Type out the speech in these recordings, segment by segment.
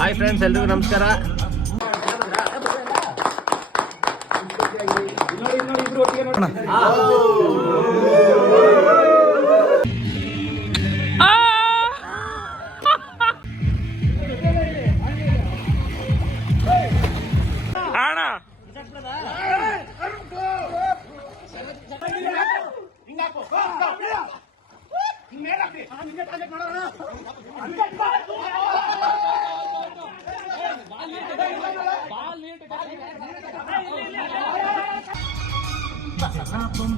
Hi friends, ಎಲ್ರಿಗೂ ನಮಸ್ಕಾರ.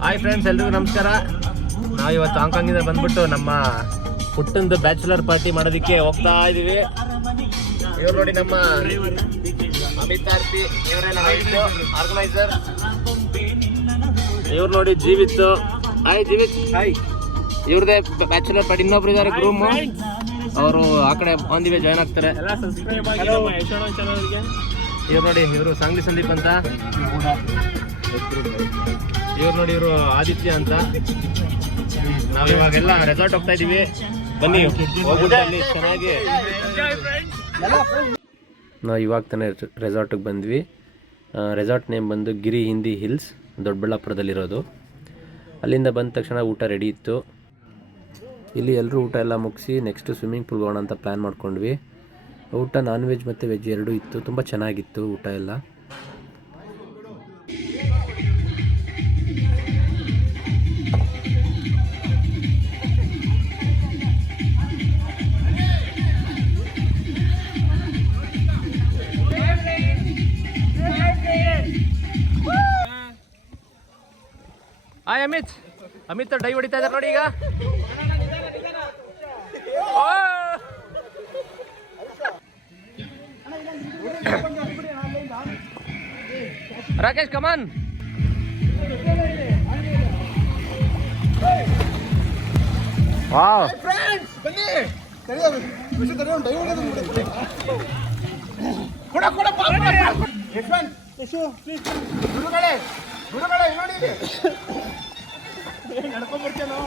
Hi friends, ಎಲ್ರಿಗೂ ನಮಸ್ಕಾರ. ನಾವಿವತ್ತು ಹಾಂಗ್ಕಾಂಗಿಂದ ಬಂದ್ಬಿಟ್ಟು ನಮ್ಮ ಪುಟ್ಟಂದು ಬ್ಯಾಚುಲರ್ ಪಾರ್ಟಿ ಮಾಡೋದಕ್ಕೆ ಹೋಗ್ತಾ ಇದೀವಿ. ಇವ್ರು ನೋಡಿ ನಮ್ಮ ಅಮಿತ್ ಆರ್ತಿ, ಇವರೆಲ್ಲ ಆರ್ಗನೈಸರ್. ಇವ್ರು ನೋಡಿ ಜೀವಿತ್. ಹಾಯ್ ಜೀವಿತ್. ಹಾಯ್. ಇವ್ರದೇ ಬ್ಯಾಚುಲರ್ ಪಾರ್ಟಿ. ಇನ್ನೊಬ್ರು ಇದಾರೆ ಗ್ರೂಮ್, ಅವರು ಆ ಕಡೆ ಆನ್ ದಿ ವೇ ಜಾಯ್ನ್ ಆಗ್ತಾರೆ. ಇವ್ರು ನೋಡಿ, ಇವರು ಸಾಂಗ್ಲಿ ಸಂದೀಪ್ ಅಂತ. ಇವ್ರು ನೋಡಿ, ಇವರು ಆದಿತ್ಯ ಅಂತ. ನಾವಿವಾಗೆಲ್ಲ ರೆಸಾರ್ಟ್ ಹೋಗ್ತಾ ಇದೀವಿ. ಬನ್ನಿ ಹೋಗ್ಬಿಟ್ಟು ಅಲ್ಲಿ ಚೆನ್ನಾಗಿ. ನಾವು ಇವಾಗ ತಾನೇ ರೆಸಾರ್ಟಿಗೆ ಬಂದ್ವಿ. ರೆಸಾರ್ಟ್ ನೇಮ್ ಬಂದು ಗಿರಿ ಹಿಂದಿ ಹಿಲ್ಸ್, ದೊಡ್ಡಬಳ್ಳಾಪುರದಲ್ಲಿರೋದು. ಅಲ್ಲಿಂದ ಬಂದ ತಕ್ಷಣ ಊಟ ರೆಡಿ ಇತ್ತು. ಇಲ್ಲಿ ಎಲ್ಲರೂ ಊಟ ಎಲ್ಲ ಮುಗಿಸಿ ನೆಕ್ಸ್ಟ್ ಸ್ವಿಮ್ಮಿಂಗ್ ಪೂಲ್ಗೆ ಹೋಗೋಣ ಅಂತ ಪ್ಲ್ಯಾನ್ ಮಾಡ್ಕೊಂಡ್ವಿ. ಊಟ ನಾನ್ ವೆಜ್ ಮತ್ತು ವೆಜ್ ಎರಡೂ ಇತ್ತು. ತುಂಬ ಚೆನ್ನಾಗಿತ್ತು ಊಟ ಎಲ್ಲ. ಹಾಯ್ ಅಮಿತ್. ಅಮಿತ್ ಡೈ ಹೊಡಿತಾ ಇದ್ದಾರೆ ನೋಡಿ ಈಗ. ರಾಕೇಶ್ ಕಮಾನ್. ವಾವ್. ನಡ್ಕೊಂಡ್ಬರ್ತೇನೋ.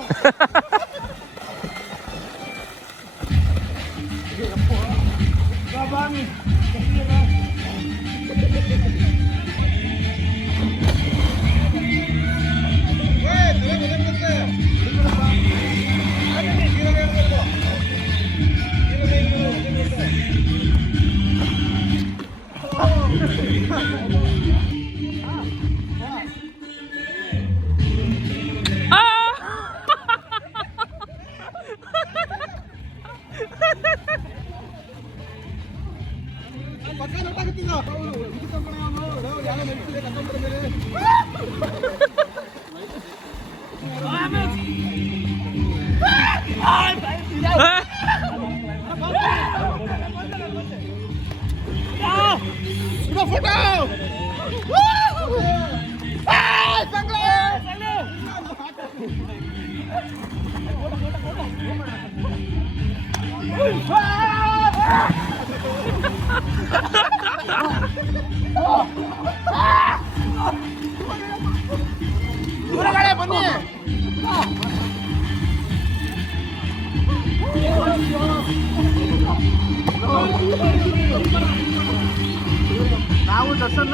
ನಾವು ದರ್ಶನ್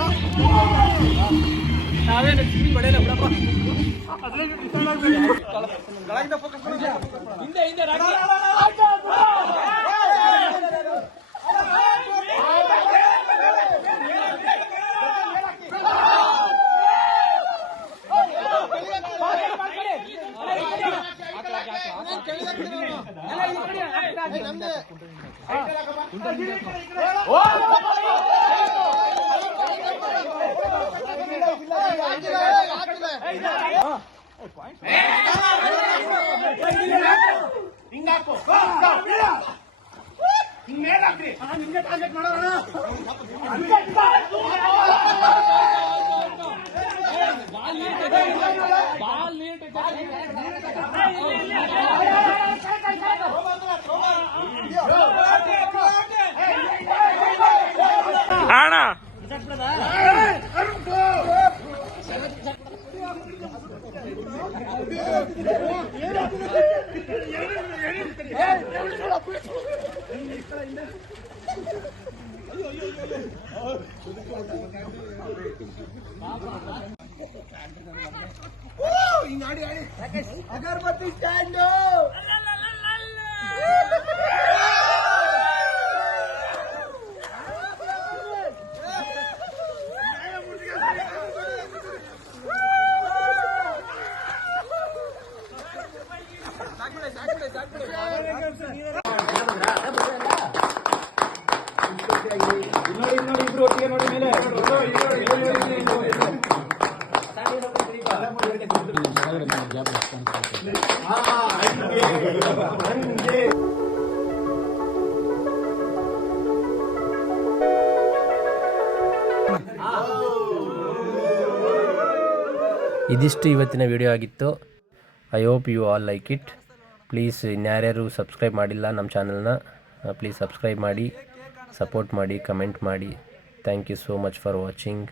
ನಾವೇನು ಬಡೆಯಲ್ಲ ಬಿಡಪ್ಪ. ಹಿಂದೆ ಹಿಂದೆ अगरबत्ती स्टैंड ಇದಿಷ್ಟು ಇವತ್ತಿನ ವಿಡಿಯೋ ಆಗಿತ್ತು. I hope you all like it. Please ಇನ್ಯಾರ್ಯಾರು ಸಬ್ಸ್ಕ್ರೈಬ್ ಮಾಡಿಲ್ಲ ನಮ್ಮ ಚಾನಲ್ನ, ಪ್ಲೀಸ್ ಸಬ್ಸ್ಕ್ರೈಬ್ ಮಾಡಿ, ಸಪೋರ್ಟ್ ಮಾಡಿ, ಕಮೆಂಟ್ ಮಾಡಿ. Thank you so much for watching.